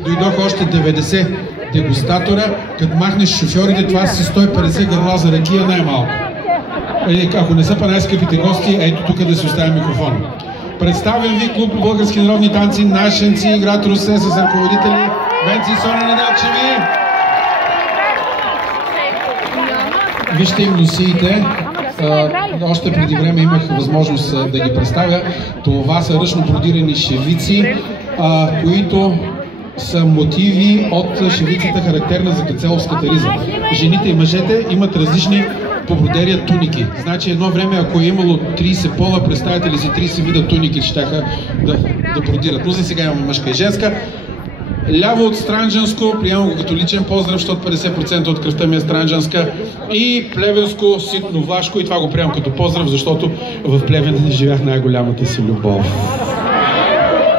Дойдоха още 90 дегустатора. Като махнеш шофьорите, това са 150 гърла за ракия най-малко. Ако не са па най-скъпите гости, ето тук да си оставя микрофон. Представям ви клуб Български народни танци Нашенци, град Русе, с ръководители Венци и Соня Неделчеви. Вижте им носиите. Още преди време имах възможност да ги представя. Това са ръчно бродирани шевици, които са мотиви от шевицата, характерна за гацеловската риза. Жените и мъжете имат различни по бродерия туники. Значи едно време, ако е имало 30 пола, представете ли си 30 вида туники, щяха да бродират. Но за сега имаме мъжка и женска. Ляво от Странджанско, приемам го като личен поздрав, защото 50% от кръвта ми е странджанска. И Плевенско, Ситно, Влашко, и това го приемам като поздрав, защото в Плевен живях най-голямата си любов.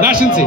Нашенци!